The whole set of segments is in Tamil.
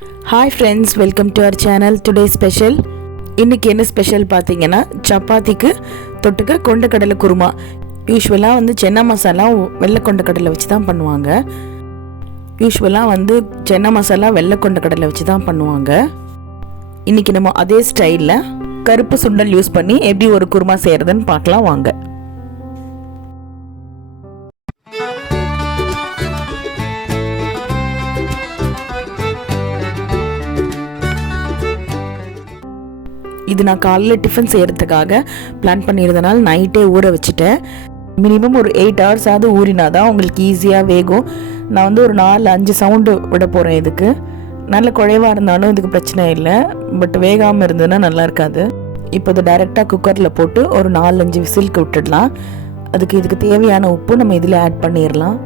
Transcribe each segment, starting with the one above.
Hi friends, welcome to our channel. Today special. இன்னைக்கு என்ன ஸ்பெஷல் பார்த்தீங்கன்னா சப்பாத்திக்கு தொட்டுக்க கொண்டக்கடலை குருமா. யூஸ்வலாக வந்து சென்னா மசாலா வெள்ளை கொண்டக்கடலை வச்சு தான் பண்ணுவாங்க. வெள்ளை கொண்டக்கடலை வச்சு தான் பண்ணுவாங்க. இன்னைக்கு நம்ம அதே ஸ்டைலில் கருப்பு சுண்டல் யூஸ் பண்ணி எப்படி ஒரு குருமா செய்கிறதுன்னு பார்க்கலாம் வாங்க. இது நான் காலையில் டிஃபன் செய்கிறதுக்காக பிளான் பண்ணியிருந்தனால நைட்டே ஊற வச்சுட்டேன். மினிமம் ஒரு 8 hours ஊறினா தான் உங்களுக்கு ஈஸியாக வேகும். நான் வந்து ஒரு 4-5 சவுண்டு விட போகிறேன். இதுக்கு நல்ல குழைவாக இருந்தாலும் இதுக்கு பிரச்சனை இல்லை, பட் வேகாமல் இருந்ததுன்னா நல்லா இருக்காது. இப்போ இதை டைரெக்டாக குக்கரில் போட்டு ஒரு 4-5 விசிலுக்கு விட்டுடலாம். இதுக்கு தேவையான உப்பு நம்ம இதில் ஆட் பண்ணிடலாம்.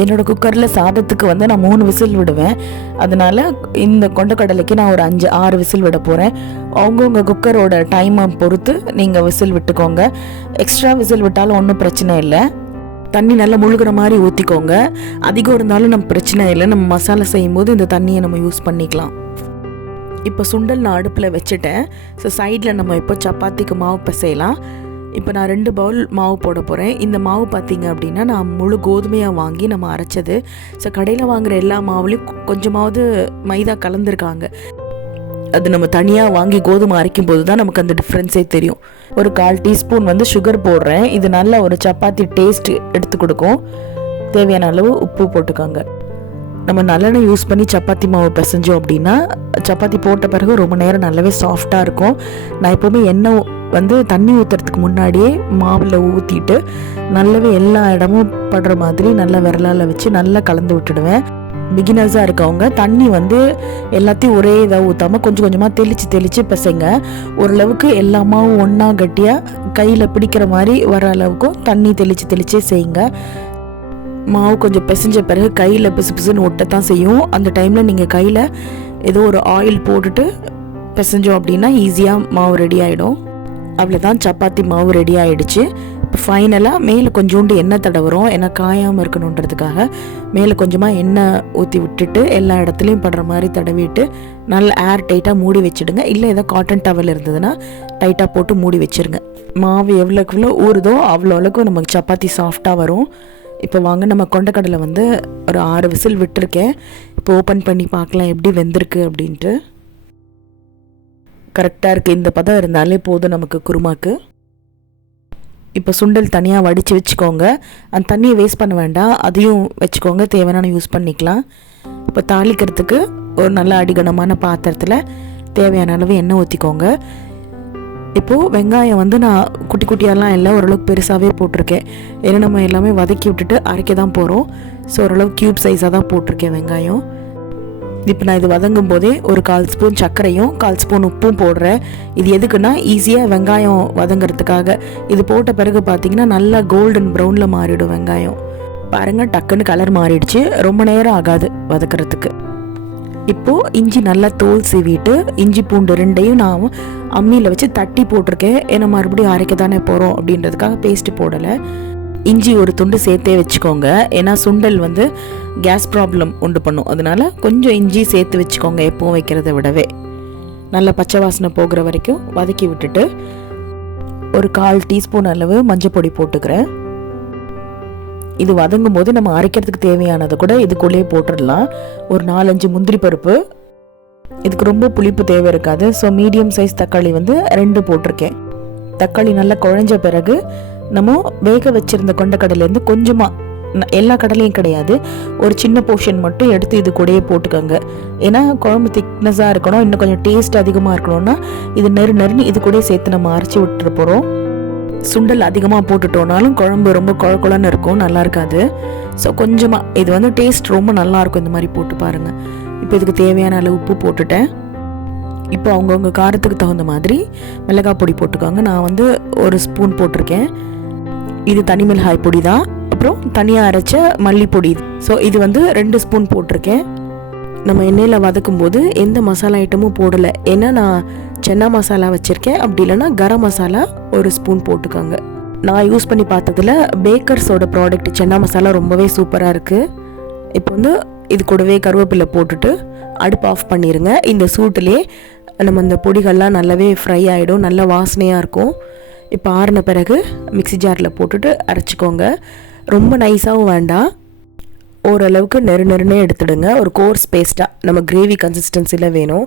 என்னோடய குக்கரில் சாதத்துக்கு வந்து நான் 3 விசில் விடுவேன். அதனால் இந்த கொண்டக்கடலைக்கு நான் ஒரு 5-6 விசில் விட போகிறேன். அவங்கவுங்க குக்கரோட டைமை பொறுத்து நீங்கள் விசில் விட்டுக்கோங்க. எக்ஸ்ட்ரா விசில் விட்டாலும் ஒன்றும் பிரச்சனை இல்லை. தண்ணி நல்லா முழுகிற மாதிரி ஊற்றிக்கோங்க. அதிகம் இருந்தாலும் நம்ம பிரச்சனை இல்லை. நம்ம மசாலா செய்யும் போது இந்த தண்ணியை நம்ம யூஸ் பண்ணிக்கலாம். இப்போ சுண்டல் நான் அடுப்பில் வச்சுட்டேன். ஸோ சைடில் நம்ம இப்போ சப்பாத்திக்கு மாவு பிசையலாம். இப்போ நான் 2 பவுல் மாவு போட போகிறேன். இந்த மாவு பார்த்திங்க அப்படின்னா நான் முழு கோதுமையாக வாங்கி நம்ம அரைச்சது. ஸோ கடையில் வாங்குகிற எல்லா மாவுலேயும் கொஞ்சமாவது மைதா கலந்துருக்காங்க. அது நம்ம தனியாக வாங்கி கோதுமை அரைக்கும் போது தான் நமக்கு அந்த டிஃப்ரென்ஸே தெரியும். ஒரு 1/4 டீஸ்பூன் வந்து சுகர் போடுறேன். இது நல்ல ஒரு சப்பாத்தி டேஸ்ட் எடுத்து கொடுக்கும். தேவையான அளவு உப்பு போட்டுக்கோங்க. நம்ம நல்லெண்ணெய் யூஸ் பண்ணி சப்பாத்தி மாவு பிசைஞ்சோம் அப்படின்னா சப்பாத்தி போட்ட பிறகு ரொம்ப நேரம் நல்லாவே சாஃப்டாக இருக்கும். நான் எப்போவுமே எண்ணெய் வந்து தண்ணி ஊற்றுறதுக்கு முன்னாடியே மாவில் ஊற்றிட்டு நல்லாவே எல்லா இடமும் படுற மாதிரி நல்லா விரலால் வச்சு நல்லா கலந்து விட்டுடுவேன். பிகினர்ஸாக இருக்கவங்க தண்ணி வந்து எல்லாத்தையும் ஒரே இதாக ஊற்றாமல் கொஞ்சம் கொஞ்சமாக தெளித்து பிசைங்க. ஓரளவுக்கு எல்லா மாவும் ஒன்றா கட்டியாக கையில் பிடிக்கிற மாதிரி வர அளவுக்கும் தண்ணி தெளித்து செய்யுங்க. மாவு கொஞ்சம் பிசைஞ்ச பிறகு கையில் பிசுன்னு ஒட்டத்தான் செய்யும். அந்த டைமில் நீங்கள் கையில் ஏதோ ஒரு ஆயில் போட்டுட்டு பிசைஞ்சோம் அப்படின்னா ஈஸியாக மாவு ரெடி ஆகிடும். அவ்வளோதான், சப்பாத்தி மாவு ரெடி ஆகிடுச்சு. இப்போ ஃபைனலாக மேலே கொஞ்சோண்டு எண்ணெய் தடவுறோம். ஏன்னா காயாமல் இருக்கணுன்றதுக்காக மேலே கொஞ்சமாக எண்ணெய் ஊற்றி விட்டுட்டு எல்லா இடத்துலையும் படுற மாதிரி தடவிட்டு நல்லா ஏர் டைட்டாக மூடி வச்சுடுங்க. இல்லை ஏதோ காட்டன் டவல் இருந்ததுன்னா டைட்டாக போட்டு மூடி வச்சுருங்க. மாவு எவ்வளோக்குள்ளே ஊறுதோ அவ்வளோ அளவுக்கு நமக்கு சப்பாத்தி சாஃப்டாக வரும். இப்போ வாங்க, நம்ம கொண்டக்கடலை வந்து ஒரு 6 விசில் விட்டுருக்கேன். இப்போ ஓப்பன் பண்ணி பார்க்கலாம் எப்படி வெந்திருக்கு அப்படின்ட்டு. கரெக்டாக இருக்குது. இந்த பதம் இருந்தாலே போதும் நமக்கு குருமாக்கு. இப்போ சுண்டல் தனியாக வடித்து வச்சுக்கோங்க. அந்த தண்ணியை வேஸ்ட் பண்ண வேண்டாம், அதையும் வச்சுக்கோங்க, தேவையான யூஸ் பண்ணிக்கலாம். இப்போ தாளிக்கிறதுக்கு ஒரு நல்ல அடிகனமான பாத்திரத்தில் தேவையான அளவு எண்ணெய் ஊற்றிக்கோங்க. இப்போது வெங்காயம் வந்து நான் குட்டி குட்டியாலாம் இல்லை, ஓரளவுக்கு பெருசாகவே போட்டிருக்கேன். ஏன்னா நம்ம எல்லாமே வதக்கி விட்டுட்டு அரைக்க தான் போகிறோம். ஸோ ஓரளவு க்யூப் சைஸாக தான் போட்டிருக்கேன் வெங்காயம். இப்போ நான் இது வதங்கும் போதே ஒரு 1/4 ஸ்பூன் சர்க்கரையும் 1/4 ஸ்பூன் உப்பும் போடுறேன். இது எதுக்குன்னா ஈஸியாக வெங்காயம் வதங்கிறதுக்காக. இது போட்ட பிறகு பார்த்திங்கன்னா நல்லா கோல்டன் ப்ரௌனில் மாறிடும் வெங்காயம். பாருங்கள், டக்குன்னு கலர் மாறிடுச்சு. ரொம்ப நேரம் ஆகாது வதக்கிறதுக்கு. இப்போது இஞ்சி நல்லா தோல் சீவிட்டு இஞ்சி பூண்டு 2ஐயும் நான் அம்மியில் வச்சு தட்டி போட்டிருக்கேன். ஏன்னா மறுபடியும் அரைக்க தானே போகிறோம் அப்படின்றதுக்காக பேஸ்ட்டு போடலை. இஞ்சி ஒரு துண்டு சேர்த்தே வச்சுக்கோங்க. ஏன்னா சுண்டல் வந்து கேஸ் ப்ராப்ளம் உண்டு பண்ணும். அதனால கொஞ்சம் இஞ்சி சேர்த்து வச்சுக்கோங்க எப்பவும் வைக்கிறத விடவே. நல்லா பச்சை வாசனை போகிற வரைக்கும் வதக்கி விட்டுட்டு ஒரு 1/4 டீஸ்பூன் அளவு மஞ்சள் பொடி போட்டுக்கிறேன். இது வதங்கும் போது நம்ம அரைக்கிறதுக்கு தேவையானதை கூட இதுக்குள்ளேயே போட்டுடலாம். ஒரு 4-5 முந்திரி பருப்பு. இதுக்கு ரொம்ப புளிப்பு தேவை இருக்காது. ஸோ மீடியம் சைஸ் தக்காளி வந்து 2 போட்டிருக்கேன். தக்காளி நல்லா குழஞ்ச பிறகு நம்ம வேக வச்சுருந்த கொண்டக்கடலேருந்து கொஞ்சமாக, எல்லா கடலையும் கிடையாது, ஒரு சின்ன போர்ஷன் மட்டும் எடுத்து இது கூடயே போட்டுக்கோங்க. ஏன்னா குழம்பு திக்னஸாக இருக்கணும், இன்னும் கொஞ்சம் டேஸ்ட் அதிகமாக இருக்கணும்னா இது நெருன்னு இது கூட சேர்த்து நம்ம அரைச்சி விட்டுட்டு போகிறோம். சுண்டல் அதிகமாக போட்டுட்டோனாலும் குழம்பு ரொம்ப குழன்னு இருக்கும், நல்லா இருக்காது. ஸோ கொஞ்சமாக, இது வந்து டேஸ்ட் ரொம்ப நல்லாயிருக்கும் இந்த மாதிரி போட்டு பாருங்கள். இப்போ இதுக்கு தேவையான அளவு உப்பு போட்டுட்டேன். இப்போ அவங்கவுங்க காரத்துக்கு தகுந்த மாதிரி மிளகாய் பொடி போட்டுக்கோங்க. நான் வந்து 1 ஸ்பூன் போட்டிருக்கேன். இது தனி மிளகாய் பொடி தான். அப்புறம் தனியாக அரைச்ச மல்லிப்பொடி. ஸோ இது வந்து 2 ஸ்பூன் போட்டிருக்கேன். நம்ம எண்ணெயில் வதக்கும் போது எந்த மசாலா ஐட்டமும் போடலை. ஏன்னா நான் சென்னா மசாலா வச்சுருக்கேன். அப்படி இல்லைன்னா கரம் மசாலா 1 ஸ்பூன் போட்டுக்கோங்க. நான் யூஸ் பண்ணி பார்த்ததில் பேக்கர்ஸோட ப்ராடக்ட் சென்னா மசாலா ரொம்பவே சூப்பராக இருக்குது. இப்போ வந்து இது கூடவே கருவேப்பிலை போட்டுட்டு அடுப்பு ஆஃப் பண்ணிடுங்க. இந்த சூட்டிலே நம்ம இந்த பொடிகள்லாம் நல்லாவே ஃப்ரை ஆகிடும், நல்ல வாசனையாக இருக்கும். இப்போ ஆறின பிறகு மிக்ஸி ஜாரில் போட்டுட்டு அரைச்சிக்கோங்க. ரொம்ப நைஸாகவும் வேண்டாம், ஓரளவுக்கு நெருநெருன்னே எடுத்துடுங்க. ஒரு கோர்ஸ் பேஸ்ட்டாக நம்ம கிரேவி கன்சிஸ்டன்சியில் வேணும்.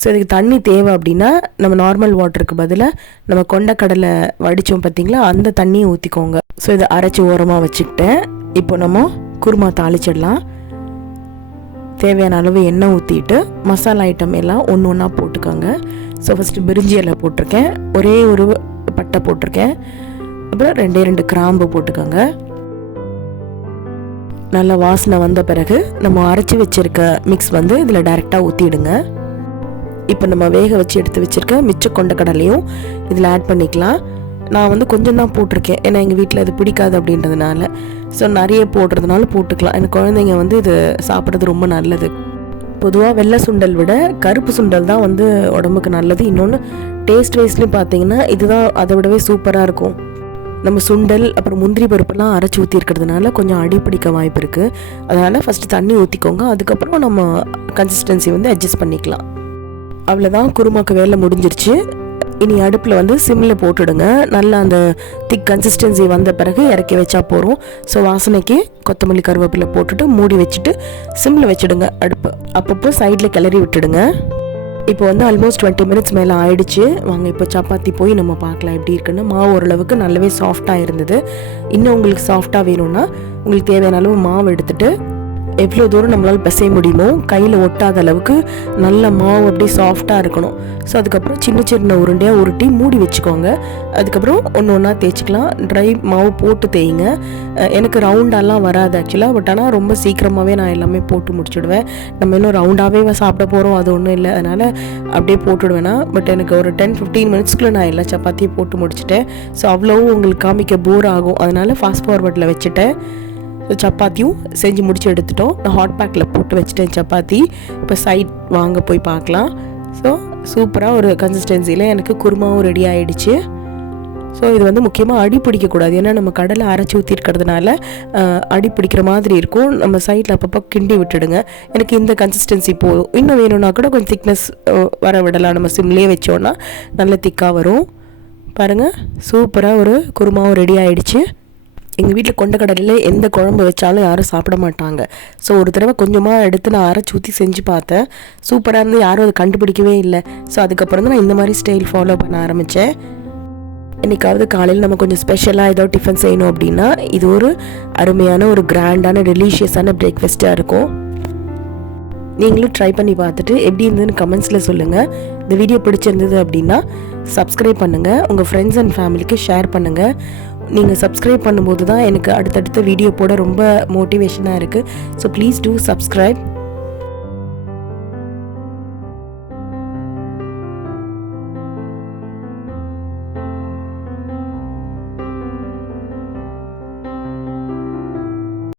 ஸோ இதுக்கு தண்ணி தேவை அப்படின்னா நம்ம நார்மல் வாட்டருக்கு பதிலாக நம்ம கொண்டக்கடலை வடித்தோம் பார்த்திங்களா, அந்த தண்ணியை ஊற்றிக்கோங்க. ஸோ இதை அரைச்சி ஓரமாக வச்சுக்கிட்டேன். இப்போ நம்ம குருமா தாளிச்சிடலாம். தேவையான அளவு எண்ணெய் ஊற்றிட்டு மசாலா ஐட்டம் எல்லாம் ஒன்று ஒன்றா போட்டுக்கோங்க. ஸோ ஃபஸ்ட்டு பிரிஞ்சி இலை போட்டிருக்கேன், ஒரே ஒரு பட்டை போட்டிருக்கேன், அப்புறம் 2 கிராம்பு போட்டுக்கோங்க. நல்ல வாசனை வந்த பிறகு நம்ம அரைச்சி வச்சுருக்க மிக்ஸ் வந்து இதில் டைரெக்டாக ஊற்றிடுங்க. இப்போ நம்ம வேக வச்சு எடுத்து வச்சுருக்க மிச்ச கொண்டக்கடலையும் இதில் ஆட் பண்ணிக்கலாம். நான் வந்து கொஞ்சம் தான் போட்டிருக்கேன், ஏன்னா எங்கள் வீட்டில் அது பிடிக்காது அப்படின்றதுனால. ஸோ நிறைய போடுறதுனால போட்டுக்கலாம். எனக்கு குழந்தைங்க வந்து இது சாப்பிட்றது ரொம்ப நல்லது. பொதுவாக வெள்ளை சுண்டல் விட கருப்பு சுண்டல் தான் வந்து உடம்புக்கு நல்லது. இன்னொன்று டேஸ்ட் வைஸ்லேயும் பார்த்தீங்கன்னா இதுதான் அதை விடவே சூப்பராக இருக்கும். நம்ம சுண்டல் அப்புறம் முந்திரி பருப்புலாம் அரைச்சி ஊற்றி இருக்கிறதுனால கொஞ்சம் அடிப்பிடிக்க வாய்ப்பு இருக்குது. அதனால் ஃபஸ்ட்டு தண்ணி ஊற்றிக்கோங்க, அதுக்கப்புறம் நம்ம கன்சிஸ்டன்சி வந்து அட்ஜஸ்ட் பண்ணிக்கலாம். அவ்வளோதான், குருமாக்கு வேலை முடிஞ்சிருச்சு. இனி அடுப்பில் வந்து சிம்மில் போட்டுடுங்க. நல்லா அந்த திக் கன்சிஸ்டன்சி வந்த பிறகு இறக்கி வச்சா போகிறோம். ஸோ வாசனைக்கு கொத்தமல்லி கருவேப்பிலை போட்டுட்டு மூடி வச்சுட்டு சிம்மில் வச்சுடுங்க அடுப்பு. அப்பப்போ சைடில் கிளறி விட்டுடுங்க. இப்போ வந்து ஆல்மோஸ்ட் 20 மினிட்ஸ் மேலே ஆயிடுச்சு. வாங்க இப்போ சப்பாத்தி போய் நம்ம பார்க்கலாம் எப்படி இருக்குன்னு. மாவு ஓரளவுக்கு நல்லாவே சாஃப்டாக இருந்தது. இன்னும் உங்களுக்கு சாஃப்டாக வேணும்னா உங்களுக்கு தேவையான அளவு மாவு எடுத்துகிட்டு எவ்வளோ தூரம் நம்மளால் பிசைய முடியுமோ கையில் ஒட்டாத அளவுக்கு நல்ல மாவு அப்படியே சாஃப்டாக இருக்கணும். ஸோ அதுக்கப்புறம் சின்ன சின்ன உருண்டையாக உருட்டி மூடி வச்சுக்கோங்க. அதுக்கப்புறம் ஒன்று ஒன்றா தேய்ச்சிக்கலாம். ட்ரை மாவு போட்டு தேய்ங்க. எனக்கு ரவுண்டாலாம் வராது ஆக்சுவலாக, பட் ஆனால் ரொம்ப சீக்கிரமாகவே நான் எல்லாமே போட்டு முடிச்சுடுவேன். நம்ம இன்னும் ரவுண்டாகவே சாப்பிட போகிறோம் அது ஒன்றும் இல்லை, அதனால் அப்படியே போட்டுடுவேன்னா. பட் எனக்கு ஒரு 10-15 மினிட்ஸ்க்குள்ளே நான் எல்லா சப்பாத்தியும் போட்டு முடிச்சுட்டேன். ஸோ அவ்வளோவும் உங்களுக்கு காமிக்க போர் ஆகும், அதனால் ஃபாஸ்ட் ஃபார்வர்டில் வச்சுட்டேன். சப்பாத்தியும் செஞ்சு முடிச்சு எடுத்துட்டோம். நான் ஹாட் பேக்கில் போட்டு வச்சுட்டேன் சப்பாத்தி. இப்போ சைட் வாங்க போய் பார்க்கலாம். ஸோ சூப்பராக ஒரு கன்சிஸ்டன்சியில் எனக்கு குருமாவும் ரெடி ஆகிடுச்சு. ஸோ இது வந்து முக்கியமாக அடி பிடிக்கக்கூடாது, ஏன்னா நம்ம கடலை அரைச்சி ஊற்றிருக்கிறதுனால அடி பிடிக்கிற மாதிரி இருக்கும். நம்ம சைடில் அப்பப்போ கிண்டி விட்டுடுங்க. எனக்கு இந்த கன்சிஸ்டன்சி போதும். இன்னும் வேணும்னா கூட கொஞ்சம் திக்னஸ் வர விடலாம். நம்ம சிம்லேயே வச்சோன்னா நல்ல திக்காக வரும். பாருங்கள், சூப்பராக ஒரு குருமாவும் ரெடி ஆகிடுச்சு. எங்கள் வீட்டில் கொண்டக்கடலையில் எந்த குழம்பு வச்சாலும் யாரும் சாப்பிட மாட்டாங்க. ஸோ ஒரு தடவை கொஞ்சமாக எடுத்து நான் அரைச்சி ஊற்றி செஞ்சு பார்த்தேன். சூப்பராக இருந்து யாரும் அதை கண்டுபிடிக்கவே இல்லை. ஸோ அதுக்கப்புறம் தான் நான் இந்த மாதிரி ஸ்டைல் ஃபாலோ பண்ண ஆரம்பித்தேன். என்றைக்காவது காலையில் நம்ம கொஞ்சம் ஸ்பெஷலாக ஏதோ டிஃபன் செய்யணும் அப்படின்னா இது ஒரு அருமையான ஒரு கிராண்டான டெலிஷியஸான பிரேக்ஃபாஸ்ட்டாக இருக்கும். நீங்களும் ட்ரை பண்ணி பார்த்துட்டு எப்படி இருந்ததுன்னு கமெண்ட்ஸில் சொல்லுங்கள். இந்த வீடியோ பிடிச்சிருந்தது அப்படின்னா சப்ஸ்கிரைப் பண்ணுங்கள், உங்கள் ஃப்ரெண்ட்ஸ் அண்ட் ஃபேமிலிக்கு ஷேர் பண்ணுங்கள். நீங்கள் சப்ஸ்கிரைப் பண்ணும்போது தான் எனக்கு அடுத்தடுத்த வீடியோ போட ரொம்ப மோட்டிவேஷனாக இருக்குது. So please do subscribe.